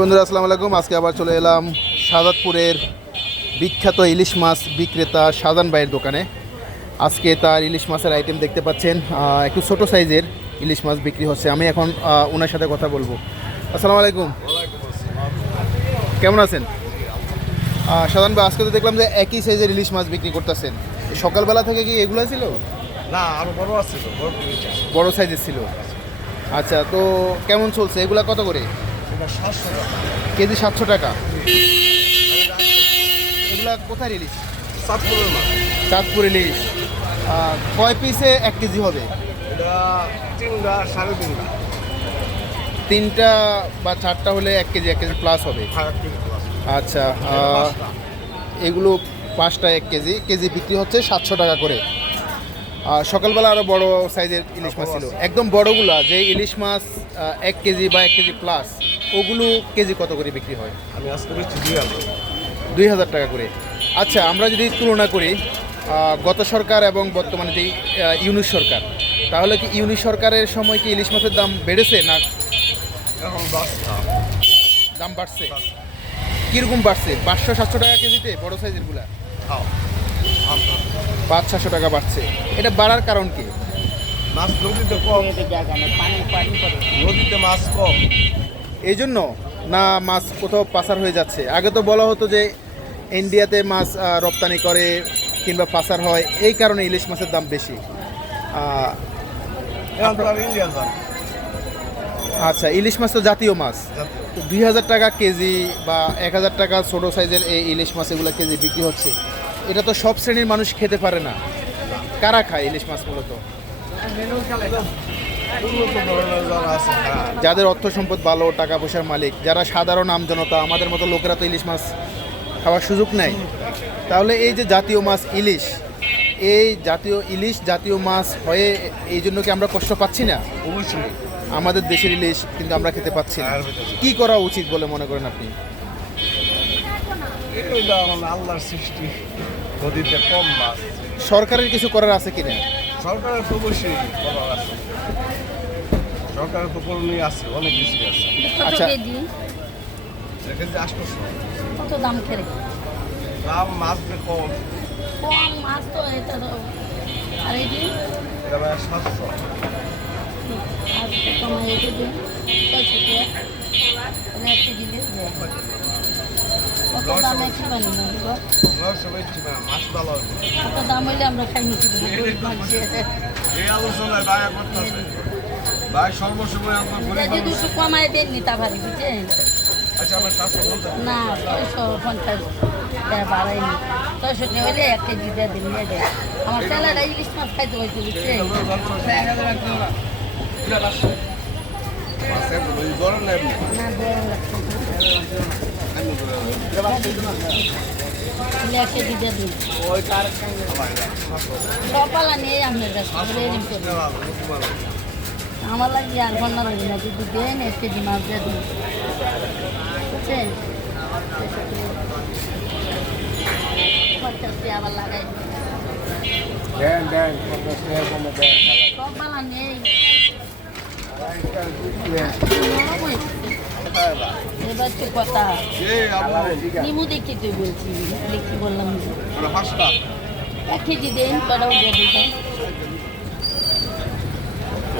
বন্ধুরা আসসালামু আলাইকুম। আজকে আবার চলে এলাম শাহাদাতপুরের বিখ্যাত ইলিশ মাছ বিক্রেতা শাহজান ভাইয়ের দোকানে। আজকে তার ইলিশ মাছের আইটেম দেখতে পাচ্ছেন। একটু ছোট সাইজের ইলিশ মাছ বিক্রি হচ্ছে। আমি এখন ওনার সাথে কথা বলব। আসসালামু আলাইকুম। কেমন আছেন? শাহজান ভাই আজকে তো দেখলাম যে একই সাইজের ইলিশ মাছ বিক্রি করতেছেন। সকালবেলা থেকে কি এগুলো ছিল? না আরও বড় আছে বড় বড় সাইজের ছিল। আচ্ছা তো কেমন চলছে? এগুলা কত করে? কেজি সাতশো টাকা। এগুলা কোথায় চাঁদপুরের মাছ চাঁদপুর ইলিশ কয় পিসে এক কেজি হবে? তিনটা সাড়ে তিনটা। তিনটা বা চারটা হলে এক কেজি এক কেজি প্লাস হবে। plus। আচ্ছা এগুলো পাঁচটা এক কেজি। কেজি বিক্রি হচ্ছে সাতশো টাকা করে। আর সকালবেলা আরও বড় সাইজের ইলিশ মাছ ছিল। একদম বড়গুলা যে ইলিশ মাছ এক কেজি বা এক কেজি প্লাস ওগুলো কেজি কত করে বিক্রি হয়? আমি আজকে বেশি দুই হাজার। দুই হাজার টাকা করে। আচ্ছা আমরা যদি তুলনা করি গত সরকার এবং বর্তমানে যে ইউনিশ সরকার তাহলে কি ইউনিশ সরকারের সময় কি ইলিশ মাছের দাম বেড়েছে না দাম বাড়ছে? কীরকম বাড়ছে? পাঁচশো সাতশো টাকা কেজিতে বড় সাইজেরগুলা? পাঁচ ছশো টাকা বাড়ছে। এটা বাড়ার কারণ কি? মাছ নদীতে কম। নদীতে মাছ কম। এই জন্য না মাছ কোথাও পাচার হয়ে যাচ্ছে। আগে তো বলা হতো যে ইন্ডিয়াতে মাছ রপ্তানি করে কিংবা পাচার হয় এই কারণে ইলিশ মাছের দাম বেশি। আচ্ছা ইলিশ মাছ তো জাতীয় মাছ। দুই হাজার টাকা কেজি বা এক হাজার টাকা ছোটো সাইজের এই ইলিশ মাছ এগুলো কেজি বিক্রি হচ্ছে। এটা তো সব শ্রেণির মানুষ খেতে পারে না। কারা খায় ইলিশ মাছ মূলত? যাদের অর্থ সম্পদ ভালো টাকা পয়সার মালিক যারা সাধারণ আমজনতা আমাদের মতো লোকেরা তো ইলিশ মাছ খাওয়ার সুযোগ নেই। তাহলে এই যে জাতীয় মাছ ইলিশ এই জাতীয় ইলিশ জাতীয় মাছ হয়ে এই জন্য কি আমরা কষ্ট পাচ্ছি না? অবশ্যই। আমাদের দেশের ইলিশ কিন্তু আমরা খেতে পাচ্ছি না। কি করা উচিত বলে মনে করেন আপনি? আল্লাহর সৃষ্টি। নদীতে কম মাছ। সরকারের কিছু করার আছে কিনা? সরকারের অবশ্যই করার আছে। সরকারের তো করণীয় আছে অনেক কিছু আছে। কত আচ্ছা। কেজি? দেখেন যে আষ্টশো কত দাম খেলে? দাম মাছ কম। কম মাছ তো এটা তো আর এই দিন এটা মানে সাতশো। আর কমাই এই দিন ছয়শো টাকা এক কেজি দিয়ে। দেয়। কত দামে কত দাম হইলে আমরা খাই নিচ্ছি এই আলোচনায় ভাই করতেছে ভাই সর্বসময় আপনার গরিব যদি দুশো কমাই দেন নি তা ভারি বুঝছেন? আচ্ছা আমার সাতশো পঞ্চাশ। না ছয়শো পঞ্চাশ টাকা বাড়াইনি ছয়শো টাকা হইলে এক কেজি দিয়ে দিন নিয়ে দেয় আমার ছেলেরা ইলিশ মাছ খাইতে হয়েছে বুঝছেন? না না। দিন। সকালে নিয়ে আপনার কাছে আমরা লাগে আর ঘণ্টা লাগে না যদি দেন এক কেজি মাছ দিয়ে দিন বুঝছেন পঞ্চাশ টাকা আবার লাগাই। দেন দেন পঞ্চাশ টাকা কমে দেন সব বালা নেই। এবার তো কথা। নিমু দেখি তুই বলছি দেখি বললাম। এক কেজি দেন কটাও দিয়ে দিতাম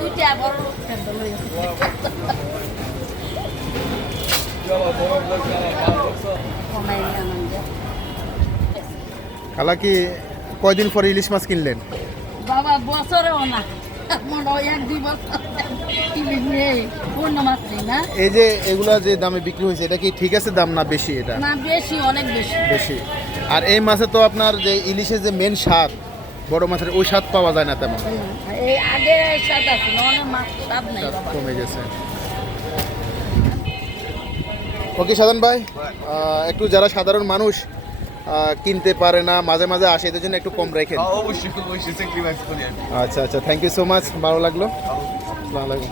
দুইটা বড় খালা কি কয়দিন পরে ইলিশ মাছ কিনলেন? বাবা বছরেও না। এই যে এগুলা যে দামে বিক্রি হয়েছে এটা কি ঠিক আছে দাম না বেশি এটা? না বেশি অনেক বেশি। বেশি। আর এই মাছে তো আপনার যে ইলিশের যে মেন স্বাদ বড় মাছের ওই স্বাদ পাওয়া যায় না তেমন। এই আগে স্বাদ আছে অনেক মাছ স্বাদ নেই। কমে গেছে। ওকে সাধারণ ভাই একটু যারা সাধারণ মানুষ কিনতে পারে না মাঝে মাঝে আসে এদের জন্য একটু কম রেখে আচ্ছা আচ্ছা থ্যাংক ইউ সো মাচ ভালো লাগল। আসসালামু আলাইকুম।